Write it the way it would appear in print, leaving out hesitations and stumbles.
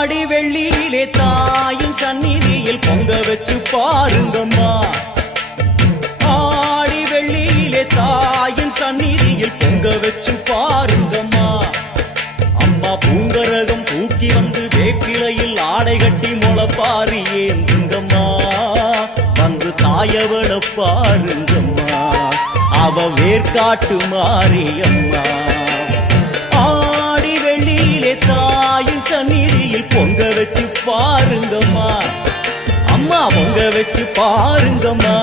ஆடி வெள்ளியிலே தாயின் சந்நிதியில் பொங்க வச்சு பாருங்கம்மா. ஆடி வெள்ளியிலே தாயின் சந்நிதியில் பொங்க வச்சு பாருங்கம்மா. அம்மா பூங்கரகம் தூக்கி வந்து வேப்பிலையில் ஆடை கட்டி முளப்பாரி ஏந்துங்கம்மா. வந்து தாயவள பாருங்கம்மா, அவ வேர்காட்டு மாரியம்மா. ஆடி வெள்ளியிலே தாயின் சந்நிதியில் பொங்க வச்சு பாருங்கம்மா. அம்மா பொங்க வச்சு பாருங்கம்மா.